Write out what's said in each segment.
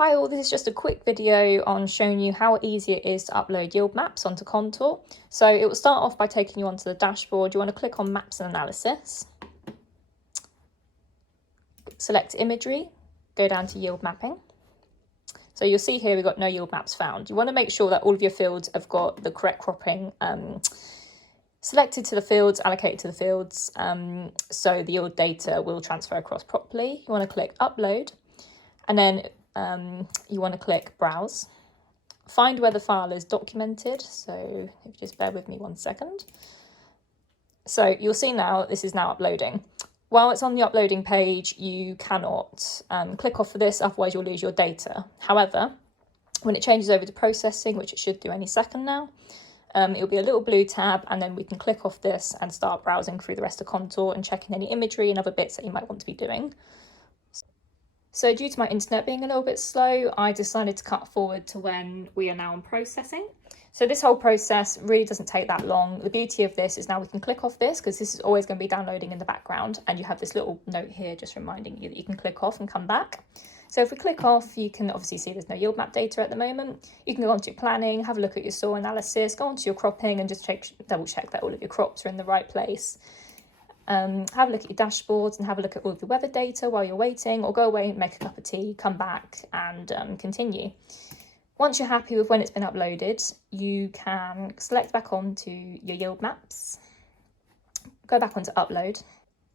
Hi all, this is just a quick video on showing you how easy it is to upload yield maps onto Contour. So it will start off by taking you onto the dashboard. You want to click on Maps and Analysis, select Imagery, go down to Yield Mapping. So you'll see here we've got no yield maps found. You want to make sure that all of your fields have got the correct cropping selected to the fields, allocated to the fields, so the yield data will transfer across properly. You want to click Upload, and then you want to click Browse. Find where the file is documented, so if you just bear with me 1 second. So you'll see now this is now uploading. While it's on the uploading page, you cannot click off of this, otherwise you'll lose your data. However, when it changes over to processing, which it should do any second now, it'll be a little blue tab, and then we can click off this and start browsing through the rest of Contour and checking any imagery and other bits that you might want to be doing. So due to my internet being a little bit slow, I decided to cut forward to when we are now on processing. So this whole process really doesn't take that long. The beauty of this is now we can click off this, because this is always going to be downloading in the background, and you have this little note here just reminding you that you can click off and come back. So if we click off, you can obviously see there's no yield map data at the moment. You can go onto your planning, have a look at your soil analysis, go onto your cropping and just double check that all of your crops are in the right place. Have a look at your dashboards and have a look at all of the weather data while you're waiting, or go away and make a cup of tea, come back and continue. Once you're happy with when it's been uploaded, you can select back onto your yield maps, go back onto upload.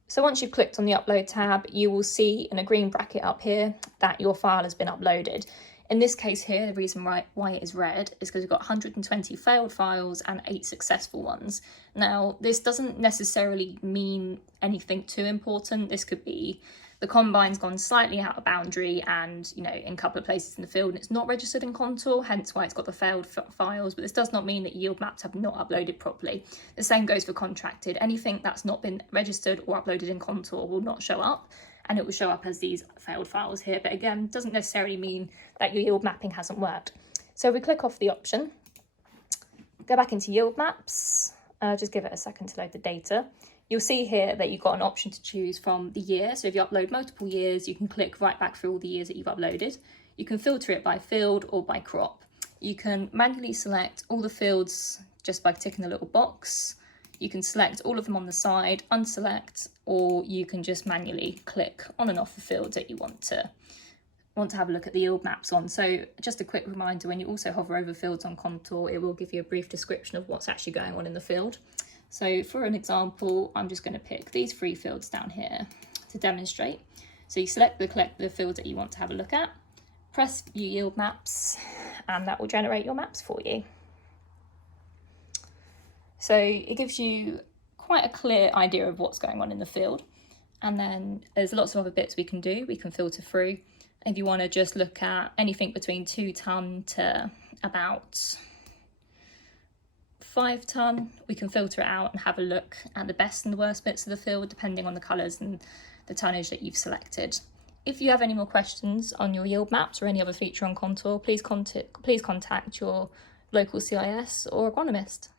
So once you've clicked on the upload tab, you will see in a green bracket up here that your file has been uploaded. In this case here, the reason why it is red is because we've got 120 failed files and 8 successful ones. Now, this doesn't necessarily mean anything too important. This could be the combine's gone slightly out of boundary and, in a couple of places in the field, and it's not registered in Contour, hence why it's got the failed files. But this does not mean that yield maps have not uploaded properly. The same goes for contracted. Anything that's not been registered or uploaded in Contour will not show up, and it will show up as these failed files here. But again, doesn't necessarily mean that your yield mapping hasn't worked. So we click off the option, go back into yield maps, just give it a second to load the data. You'll see here that you've got an option to choose from the year. So if you upload multiple years, you can click right back through all the years that you've uploaded. You can filter it by field or by crop. You can manually select all the fields just by ticking the little box. You can select all of them on the side, unselect, or you can just manually click on and off the fields that you want to have a look at the yield maps on. So just a quick reminder, when you also hover over fields on Contour, it will give you a brief description of what's actually going on in the field. So for an example, I'm just going to pick these 3 fields down here to demonstrate. So you select the fields that you want to have a look at, press View Yield Maps, and that will generate your maps for you. So it gives you quite a clear idea of what's going on in the field. And then there's lots of other bits we can do. We can filter through. If you want to just look at anything between 2 tonne to about 5 tonne, we can filter it out and have a look at the best and the worst bits of the field, depending on the colours and the tonnage that you've selected. If you have any more questions on your yield maps or any other feature on Contour, please contact your local CIS or agronomist.